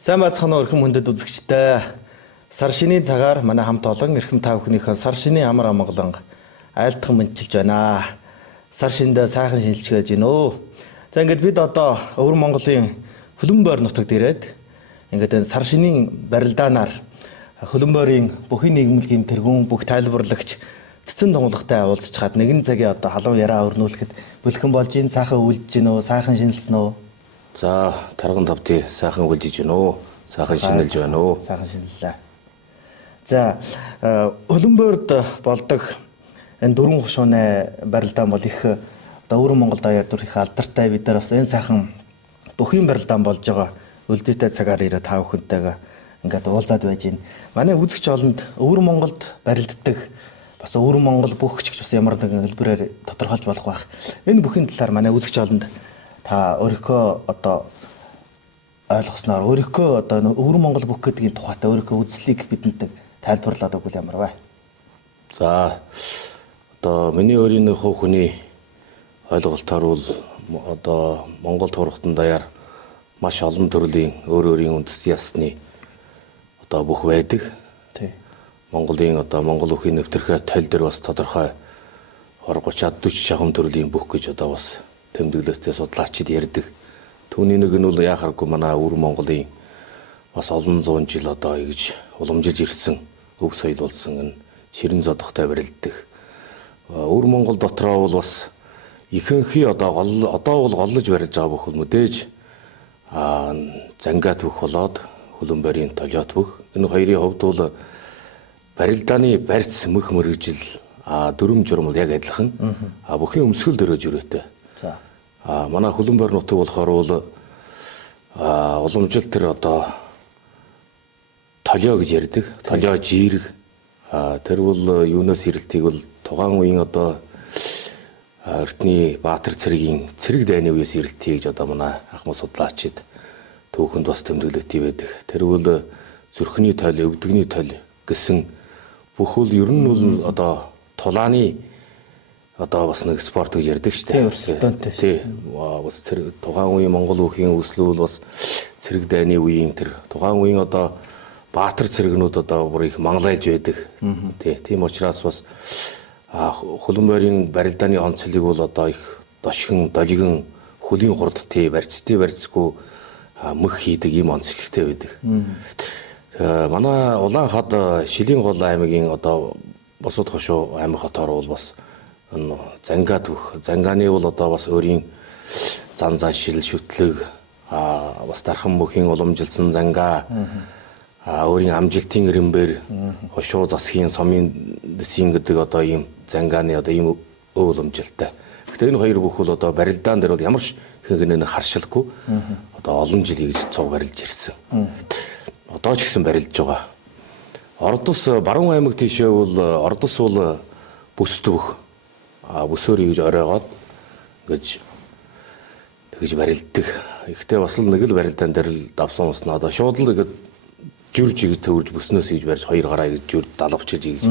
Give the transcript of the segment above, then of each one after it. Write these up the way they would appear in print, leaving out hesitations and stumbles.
Сайн бацхан өрхөм хүндэт үзэгчтэй. Сар шинийн цагаар манай хамт олон эрхэм та бүхнийхээ сар шинийн амар амгалан айлтхан мэдчилж байна. Сар шиндээ сайхан шинжилж гээж гинөө. За ингээд бид одоо Өвөр Монголын Хөлбөмбөр нутагт ирээд ингээд сар шинийн барилдаанаар Хөлбөмбөрийн бүхий нийгмийн тэргүүн бүх тайлбарлагч цэцэн тунгалагтай уулзч хаад нэгэн цагийн одоо халуун яраа өрнүүлэхэд бэлхэн болж ин сайхан үлдэж гинөө, сайхан шинэлсэн үү? За тарган тавтыг сайхан үлдэж байна уу? Сайхан шинэлж байна уу? Сайхан шинэллээ. За Хөлбөмбөрд болдог энэ дөрвөн хушууны барилдаан бол их одоо Өвөр Монгол даяар дүр их алдартай. Бид нар бас энэ сайхан бүхий барилдаан болж байгаа үлдээтэй цагаар ирээ та бүхэнтэйгээ ингээд уулзаад байж байна. Манай үзэгч олонд Өвөр Монголд барилддаг бас Өвөр Монгол бүхч гэж бас ямар нэгэн хэлбэрээр тодорхойлж болох байх. Энэ бүхний талаар манай үзэгч олонд та өөрийнхөө одоо ойлгосноор өөрийнхөө одоо Өвөр Монгол бүх гэдгийн тухайтай өөрийнхөө үзлийг бидэнд тайлбарлаад өгвөл ямар вэ? За одоо миний өөрийн хувь хүний ойлголтоор бол одоо Монгол турхтан даяар маш олон төрлийн өөр өөрийн үндэс ясны одоо бүх байдаг. Тий. Монголын одоо Монгол бүхий нэвтрэх тойл дээр бас тодорхой 20-30-40 шахам төрлийн бүх гэж одоо бас тэмдэглэлтэй судлаачид ярьдаг. Түүний нэг нь бол яхаггүй манай Өвөр Монголын бас олон зуун жил одоо ингэж уламжилж ирсэн өв соёл болсон энэ ширэн зодохтой барилддаг. Өвөр Монгол дотроо бол бас ихэнхий одоо бол голлож барилж байгаа бүх мэдээж Зангиат бүх болоод Хөлбөмбөрийн Толиот бүх энэ хоёрын хувьд бол барилдааны барьц мөх мөргижил дүрм журмал яг адилхан бүхий өмсгөл дөрөө жүрөөтэй. За манай Хөлбөмбөр нутаг болохоор бол уламжил тэр одоо толио гэж ярьдаг. Толио жирэг. Тэр бол юунаас ирэлтийг бол тухайн үеийн одоо эртний Баатар цэрэгийн цэрэг дайны үеэс ирэлтий гэж одоо манай ахмад судлаачид түүхэнд бас тэмдэглэдэг байдаг. Тэр бол зүрхний тойл, өвдөгний тойл гэсэн бүх бол ер нь бол одоо тулааны одоо бас нэг спорт гэж ярьдаг шүү дээ. Тий. Бас тухайн үеийн Монгол бүхийн өслөл бас цэрэг дайны үеийн тэр тухайн үеийн одоо Баатар цэрэгнүүд одоо бүр их манглайлж байдаг. Тий. Тийм учраас бас Хөлбөмбөрийн барилдааны онцлог бол одоо их дошгон, долгион, хөлийн хурдтай барьцгүй мөх хийдэг юм онцлогтой байдаг. Манай Улаан хад Шилийн гол аймгийн одоо босод хошуу аймаг хотоор бол бас Зангиат бүх. Зангааны бол одоо бас өөрийн зан заншил шүтлэг бас дархан бүхийн уламжилсан зангаа өөрийн амжилтын ирэмбэр хошуу засгийн сумын дэсийн гэдэг одоо ийм зангааны одоо ийм уламжилтай. Гэхдээ энэ хоёр бүх бол одоо барилдаан дээр бол ямар ч хинхэнэ харшилгүй одоо олон жил хийж цуг барилж ирсэн. Одоо ч гэсэн барилж байгаа. Ордос Баруун аймаг тийшээ бол Ордос бол бүсдөх бүсөөр гэж оройгоод тэгж барилддаг. Ихтэй бас л нэг л барилдаан дээр л давсан уснаа. Одоо шууд л ингэж жүр жиг төвөрж бүснөөс гэж барьж хоёр гараа гэж жүр далавчилж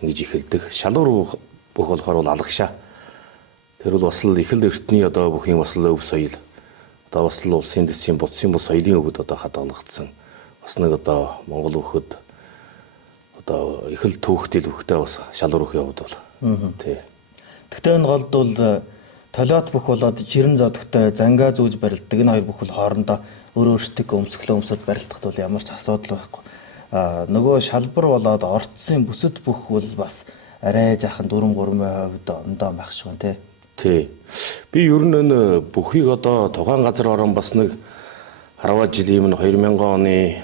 ингэж эхэлдэг. Шалуур бүх болохоор бол алагшаа. Тэр бол бас л их л эртний одоо бүхийн бас л өв соёл. Одоо бас л улсын дэсийн буцын бус соёлын өвөд одоо хадгалагдсан. Бас нэг одоо Монгол бүхэд одоо их л түүхтэл бүхтэй бас шалуур бүхийн өвөд бол. Тий. Гэхдээ энэ голд бол Толиот бүх болоод жирэн зодогтой зангаа зүүж барилддаг. Энэ хоёр бүх бол хоорондоо өөрөөсдөг өмсгөлөө өмсөд барилдахад бол ямар ч асуудал байхгүй. Нөгөө шалбар болоод орцсон бүсэд бүх бол бас арай жаахан 4-3% ондоо байх шиг байна тий. Би ер нь энэ бүхийг одоо тухайн газар орон бас нэг 10 жилийн өмнө 2000 оны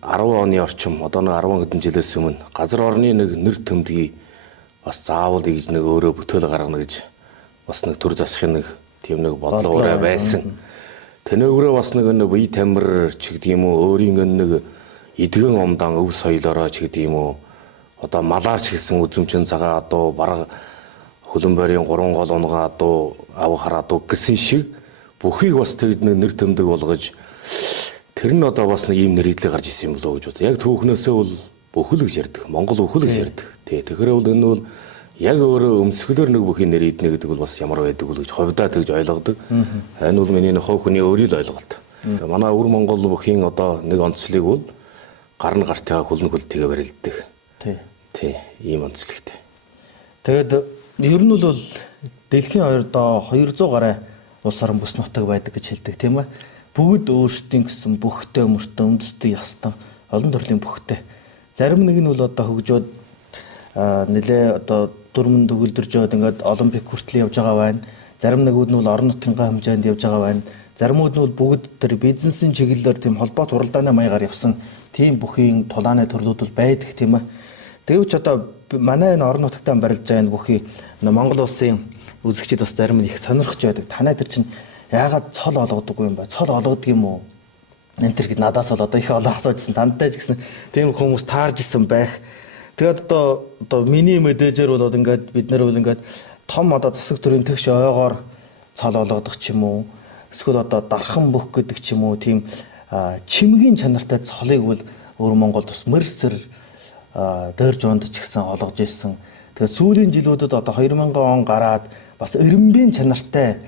10 оны орчим одоо нэг 10 хэдэн жилээс өмнө газар орны нэг нэр төмдгийг бас заавал гэж нэг өөрөө бүтээл гаргана гэж бас нэг төр засахын нэг тийм нэг бодлогоорой байсан. Тэнээгээрээ бас нэг бие тамир ч гэдэг юм уу өөрийн нэг эдгэн умдан өв соёлороо ч гэдэг юм уу одоо малаарч гэсэн үзүмчин цагаа одоо бараг Хөлбөмбөрийн 3 гол унгаа одоо ав хараа одоо гэсэн шиг бүхийг бас тэгэд нэр төмдөг болгож тэр нь одоо бас нэг ийм нэрийдлээ гарч ирсэн юм болоо гэж бод. Яг түүхнээсээ бол бүхэл гэж ярьдаг. Монгол бүхэл гэж ярьдаг. Тэгэхээр бол энэ бол яг өөрөө өмсгөлөөр нэг бүхий нэрийднэ гэдэг бол бас ямар байдаг вэ гэж ховдаа тэгж ойлгодог. Энэ бол миний хувь хүний өөрийн ойлголт. Манай өвөр Монгол бүхийн одоо нэг онцлог бол гар нь гартайгаа хөл нь хөлтэйгээ барилддаг. Тий, ийм онцлогтэй. Тэгээд ер нь бол дэлхийн 200 гаруй улс орон бүс нутаг байдаг гэж хэлдэг тийм ээ. Бүгд өөрсдийн гэсэн бүхтэй мөртөө үндэстэй ястан олон төрлийн бүхтэй. Зарим нэг нь бол одоо хөгжөөд нэлээ одоо дөрмөн төгөлдөрж яваад ингээд олимпик хүртэл явж байгаа байна. Зарим нэгүүд нь бол орон нутгийн хэмжээнд явж байгаа байна. Заримуд нь бол бүгд тэр бизнесийн чиглэлээр тийм холбоо туралдааны маягаар явсан тийм бүхийн тулааны төрлүүд бол байдаг тийм ээ. Тэгвч одоо манай энэ орон нутагтаа барилж байгаа энэ бүхий Монгол улсын үзэгчид бас зарим нь их сонирхож байдаг. Танай тэр чинь яагаад цол олгодоггүй юм бэ? Цол олгодог юм уу? Энэ төр гэд надаас бол одоо их олон асуужсэн. Тантай ч гэсэн тийм хүмүүс таарж исэн байх. Тэгээд одоо миний мэдээжээр бол ингээд бид нар бол ингээд том одоо засаг төрийн тэгш ойгоор цол олгодох ч юм уу? Эсвэл одоо дархан бүх гэдэг ч юм уу тийм чимгийн чанартай цолыг бол өвөр Монголд бас мөрсөр дээр жонд ч гэсэн олгож ирсэн. Тэгээд сүүлийн жилүүдэд одоо 2000 он гараад бас өрөмбийн чанартай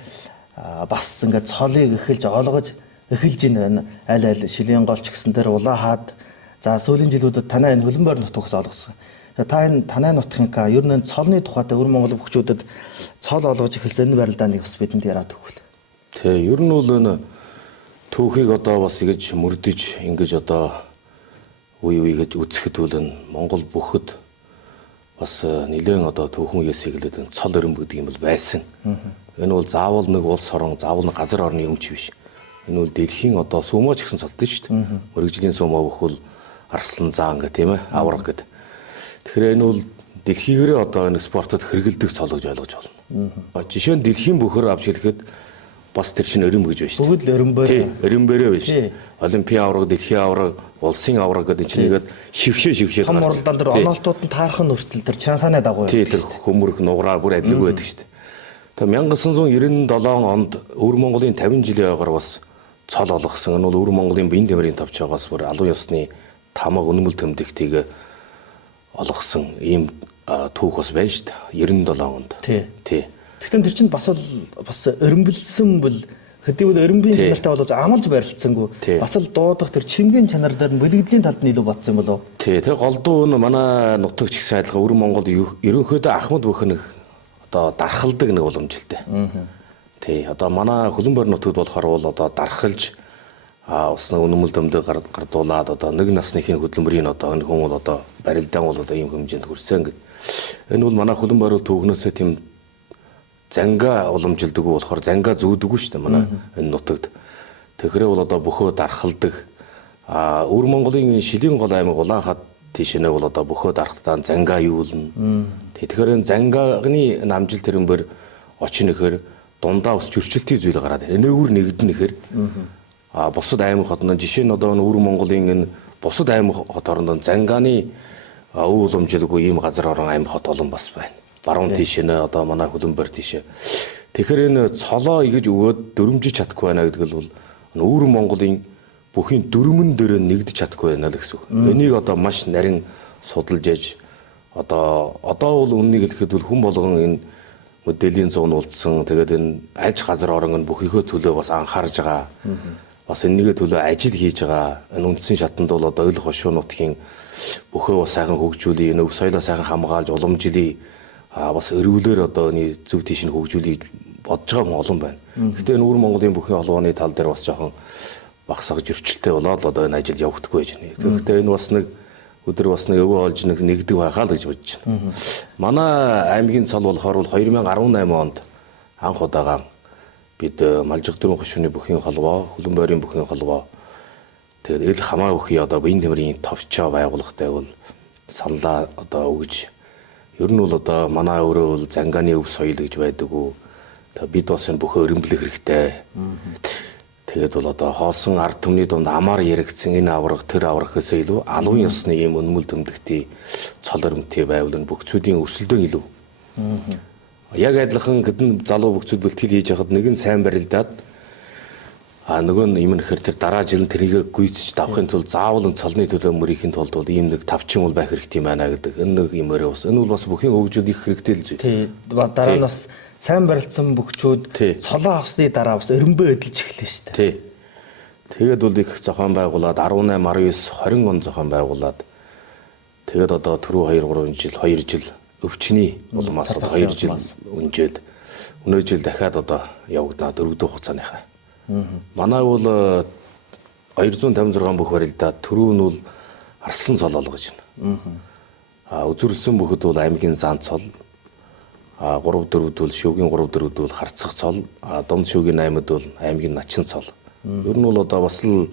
бас ингээд цолыг эхэлж олгож эхэлж ийн аль шилийн голч гэсэн дээр улаа хаад за сүүлийн жилүүдэд танай энэ хөлбөмбөр нутгаас олгосон. Та энэ танай нутгийн ер нь цолны тухайд өвөр Монгол бүхчүүдэд цол олгож эхэлсэн энэ барилдааныг бас бидэнд яриад өгвөл. Тий, ер нь бол энэ түүхийг одоо бас ингэж мөрдөж ингэж одоо үе гэж үзэхэд бол энэ Монгол бүхэд бас нэлээд одоо түүхэн үеэс эхлээд цол өрөмб гэдэг юм бол байсан. Энэ бол заавал нэг улс орон, заавал нэг газар орны өмч биш. Энэ бол дэлхийн одоо сумоо ч гэсэн цолтой шүү дээ. Мөрөгжлийн сумоо бүхэл арслан заа ингээ тийм ээ, авраг гэдэг. Тэгэхээр энэ бол дэлхийгээрээ одоо энэ спортод хэрэгэлдэг цол гэж ойлгож байна. Жишээ нь дэлхийн бүхөр авч хэлэхэд бас тэр чинь өрөмб гэж байна шүү дээ. Бүгд л өрөмбөө. Тий, өрөмбөрөө байна шүү дээ. Олимпийн авраг, дэлхийн авраг, улсын авраг гэдэг чинь нэгэд шигшээ том уралдаан дээр оноолтууд нь таархан хүртэл тэр чансааны дагуу. Тий, тэр хөмөрх нугараар бүр адилгүй байдаг шүү дээ. Тэгээ 1997 онд өвөр Монголын 50 жилийн ойгоор бас цол олгосон. Энэ бол өвөр Монголын биеийн тамирын тавчаагаас бүр алуу ёсны тамга өнөмөл төмдөгтийг олгосон ийм түүх бас байна шүү дээ. 97 онд. Тий. Тэгтээ тэр чинь бас өрөмбөлсөн бол хэдийвэл өрөмбийн чанартай болож амлж барилцсангүй. Бас л дуудах тэр чимгийн чанар дээр нь бэлгэдлийн талд нь илүү батсан юм болов. Тий. Тэгээ голдуу нь манай нутагч их сайдлага өвөр Монголд ерөнхийдөө Ахмад бүхэн одоо дархалдаг нэг уламжилтэй. Тий. Одоо манай хөлбөмбөр нутагт болохоор бол одоо дархалж усны өнөмөл дөмдөг гардуулаад одоо нэг насныхын хөдөлмөрийн одоо энэ хүн бол одоо барилдаан бол одоо ийм хэмжээнд хүрсэн гэдэг. Энэ бол манай хөлбөмбөр түүхнээсээ тийм занга уламжилдаг болохоор занга зүүдэггүй шүү дээ манай энэ нутагт. Тэгэхээр бол одоо бөхөө дархалдаг. Өвөр Монголын Шилийн гол аймаг Улаанхад тийшнээ бол одоо бөхөө дархалдаан занга юулна. Тэгэхээр энэ занганы намжил тэрэмбэр очин ихээр дундаа ус зөрчилтийн зүйл гараад энээгүр нэгдэн ихээр бусад аймаг хотноо жишээ нь одоо өвөр Монголын энэ бусад аймаг хот оронд занганы өв уламжилгүй ийм газар орон аймаг хот олон бас байна. Баруун тийш нэ одоо манай хөлбөмбөр тийш. Тэгэхээр энэ цолоо игэж өгөөд дөрөмжиж чадахгүй байна гэдэг нь бол өвөр Монголын бүхийн дөрмөн дээр нэгдэж чадахгүй байна л гэсэн үг. Энийг одоо маш нарийн судалж яж одоо бол үннийг хэлэхэд бол хүн болгон энэ моделийн зүүн улдсан тэгээд энэ аж газар орон нь бүхийхөө төлөө бас анхаарж байгаа. Бас энэгээ төлөө ажил хийж байгаа. Энэ үндсэн шатанд бол одоо ойл хошуу нутгийн бөхөө бас сайхан хөгжүүлээ, өв соёлоо сайхан хамгаалж уламжлая. Бас өрөвлөөр одоо энэ зөв тийш нь хөгжүүлэх бодож байгаа хүн олон байна. Гэхдээ энэ өвөр Монголын бүхэн холбооны тал дээр бас жоохон багсаг зөрчилтэй болоод одоо энэ ажил явагдахгүй байж байна. Гэхдээ энэ бас нэг өдөр бас нэг өвөө олж нэгдэг байхаа л гэж бодож байна. Манай аймгийн цол болохоор 2018 онд анх удаага бид Малжиг дөрвөн хошууны бүхийн холбоо, хөлбөмбөрийн бүхийн холбоо тэгээд эл хамаа бүхий одоо биеийн тамирын товчоо байгуулгатай бол саналаа одоо өгж ер нь бол одоо манай өөрөө бол занганы өв соёл гэж байдаг уу. Бид бас энэ бүхөө өрөмблөх хэрэгтэй. Тэгээд бол одоо хоосон ард түмний дунд амаар яригдсан энэ авраг тэр аврагхээс илүү алуун ёсны ийм өнмөл төмдөгтий цол өрөмтэй байвал энэ бүгцүүдийн өрсөлдөөн илүү. Яг адилхан хэдэн залуу бүгцүүд бэлтгэл хийж яхад нэг нь сайн барилдаад нөгөө нь юм нэхэр тэр дараа жил нь тэрийг гүйцэж давахын тулд заавал нь цолны төлөө мөрөхийн тулд бол ийм нэг тавчин бол байх хэрэгтэй юм байна гэдэг. Энэ нэг юмэрээ бас энэ бол бас бүхийн хөгжүүд их хэрэгтэй л зүйл. Тий. Дараа нь бас сайн барилдсан бүгчүүд цолоо авсны дараа бас өрөмбөө эдэлж эхэлнэ шүү дээ. Тий. Тэгээд бол их зохион байгуулад 18, 19, 20 он зохион байгуулад тэгээд одоо түрүү 2 жил өвчний улмаас одоо 2 жил үнжээд өнөө жил дахиад одоо явагдана 4 дэх хугацааныхаа. Манай бол 256 бүх барилдаа түрүү нь бол арслан цол олгож байна. Үзүрлсэн бүхэд бол аймгийн зан цол, 3-4-д бол шүүгийн 3-4-д бол харцах цол, дунд шүүгийн 8-д бол аймгийн начин цол. Ер нь бол одоо бас л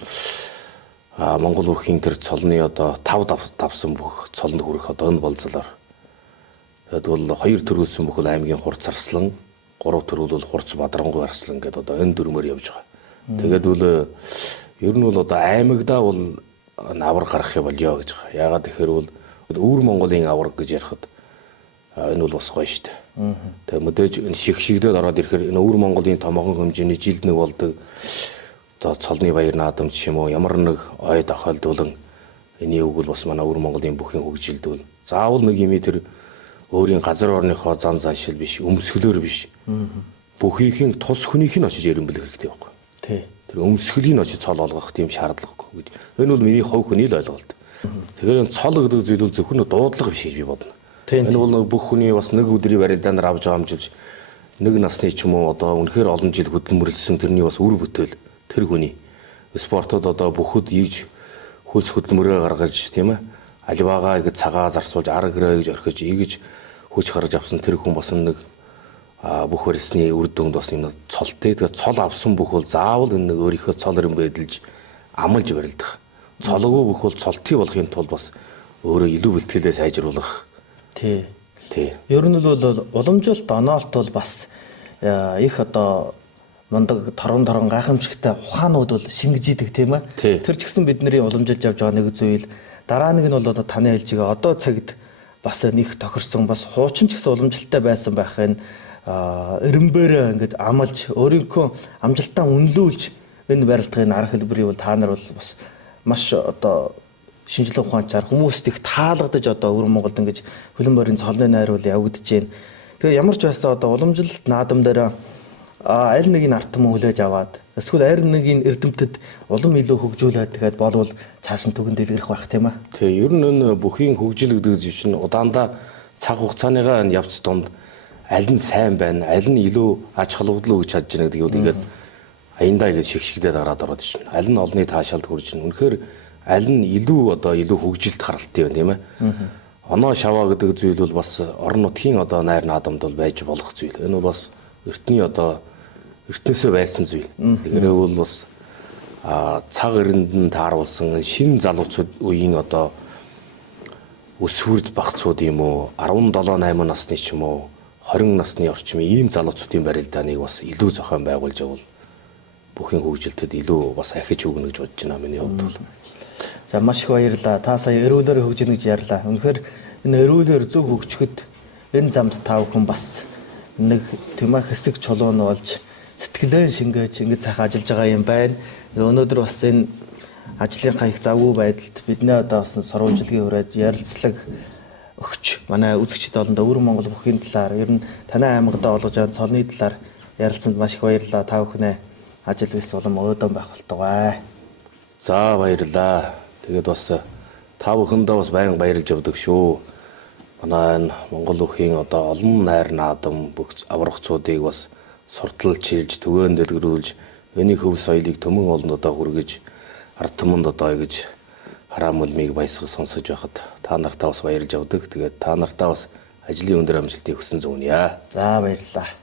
Монгол бүхийн тэр цолны одоо 5 давсан бүх цолнд хүрэх одоо энэ болзолоор. Тэгэд бол 2 төрүүлсэн бүх аймгийн хурц арслан, 3 төрүүл бол хурц бадрангуй арслан гэдэг одоо энэ дөрмөөр явж байгаа. Тэгээд бол ер нь бол одоо аймагдаа бол авраг гаргахыг болёо гэж байгаа. Яагаад тэгэхээр бол өвөр Монголын авраг гэж ярихад энэ бол бас гоё шүү дээ. Тэгээ мэдээж энэ шигдээд ороод ирэхээр энэ өвөр Монголын томоохон хэмжээний жилд нэг болдог одоо цолны баяр наадам ч юм уу ямар нэг ой тохиолдуулан энийг бол бас манай өвөр Монголын бүхэн хөгжилд бол заавал нэг юм тэр өөрийн газар орныхоо зан заншил биш, өмсгөлөөр биш. Бүхийнхэн тус хүнийх нь очиж яринбэлэх хэрэгтэй байхгүй. Тий. Тэр өмсгөлийн очиж цол олгох тийм шаардлагагүй гэж. Энэ бол миний хувь хүний л ойлголт. Тэгэхээр цол гэдэг зүйл бол зөвхөн дуудлага биш гэж би бодно. Энэ бол бүх хүний бас нэг өдрийн барилдаанд авч байгаа юм жиж нэг насны ч юм уу одоо үнэхээр олон жил хөдөлмөрлсөн тэрний бас үр бүтээл тэр хүний спортод одоо бүхэд ийж хөлс хөдөлмөрөө гаргаж тийм ээ аливаагаа ингэж цагаа зарсуулж ар гэрээ гэж орхиж ийж хүч гаргаж авсан тэр хүн бас нэг бүх барьсны үр дүнд бас юм цолтой. Тэгээ цол авсан бүх бол заавал энэ нэг өөрийнхөө цол өрн байдалж амлж барилдах. Цолгүй бүх бол цолтый болохын тулд бас өөрөө илүү бэлтгэлээ сайжруулах. Тий. Тий. Ер нь бол уламжлалт оноолт бол бас их одоо мундаг торон гайхамшигтай ухаанууд бол шингэж идэг тийм ээ. Тэр ч гэсэн бидний уламжилж явж байгаа нэг зүйл. Дараа нэг нь бол одоо таны хэлж байгаа одоо цагт бас нэг тохирсон бас хуучин ч гэсэн уламжлалтай байсан байхын эренбээр ингээд амлж өөрийнхөө амжилтаа үнэлүүлж энэ барилгын арга хэлбэрийг бол та нар бол бас маш одоо шинжлэх ухаанчаар хүмүүст их таалагдаж одоо өвөр Монголд ингэж хөлн борийн цолны найр бол явагдаж байна. Тэгээ ямар ч байсан одоо уламжлалт наадам дээр аль нэг нь арт түмэн хүлээж аваад эсвэл аль нэг нь эрдэмтэд улам илүү хөгжүүлээд тэгээд болвол цааш нь түгэн дэлгэрэх байх тийм ээ. Тэгээ ер нь энэ бүхийн хөгжил гэдэг зүйл чинь удаандаа цаг хугацааныгаа явц донд аль нь сайн байна, аль нь илүү аж холбогдол өгч чадж байна гэдгийг ингээд аяндаа ингэж шигшгдээд гараад ороод чинь. Аль нь олны таашаалд хүрж байна. Үнэхээр аль нь илүү одоо илүү хөгжилт гаралтай байна тийм ээ. Оноо шаваа гэдэг зүйл бол бас орон нутгийн одоо найр наадамд бол байж болох зүйл. Энэ бол бас ертөнөөсөө байсан зүйл. Тэгэхээр бол бас цаг эрэнд нь тааруулсан шинэ залуучууд үеийн одоо өсвөрд багцууд юм уу 17 8 насны ч юм уу 20 насны орчмын ийм залуучуудын барилдааныг бас илүү зохион байгуулж явал бүхэн хөгжилтэд илүү бас ахиж өгнө гэж бодож байна миний хувьд бол. За маш их баярлалаа. Та сая эрүүлэр хөгжинэ гэж ярьлаа. Үнэхээр энэ эрүүлэр зөв хөгжөхөд энэ замд та бүхэн бас нэг тэмээ хэсэг чулуун болж сэтгэлээ шингээж ингэж цаах ажиллаж байгаа юм байна. Өнөөдөр бас энэ ажлынхаа их завгүй байдалд бидний одоо бас сурвалжлагын хүрээд ярилцлага өгч манай үзэгчид олонд өвөр Монгол бүхийн талаар ер нь танай аймагтаа олгож байгаа цолны талаар ярилцсанд маш их баярлалаа. Та бүхнээ ажил бис улам өөдөн байх болтугай. За баярлалаа. Тэгээд бас та бүхэндээ бас байнга баярлж явдаг шүү. Манай Монгол бүхийн одоо олон найр наадам бүх аврагцуудыг бас сурталж чилж төвөөн дэлгэрүүлж энэ хөв соёлыг төмөн олондоо хүргэж ард түмэнд одоо ингэж хараа мөлмийг баясгах сонсож байхад та нартаа бас баярлж явдаг. Тэгээд та нартаа бас ажлын өндөр амжилтыг хүсэн зүгнэ. За баярлалаа.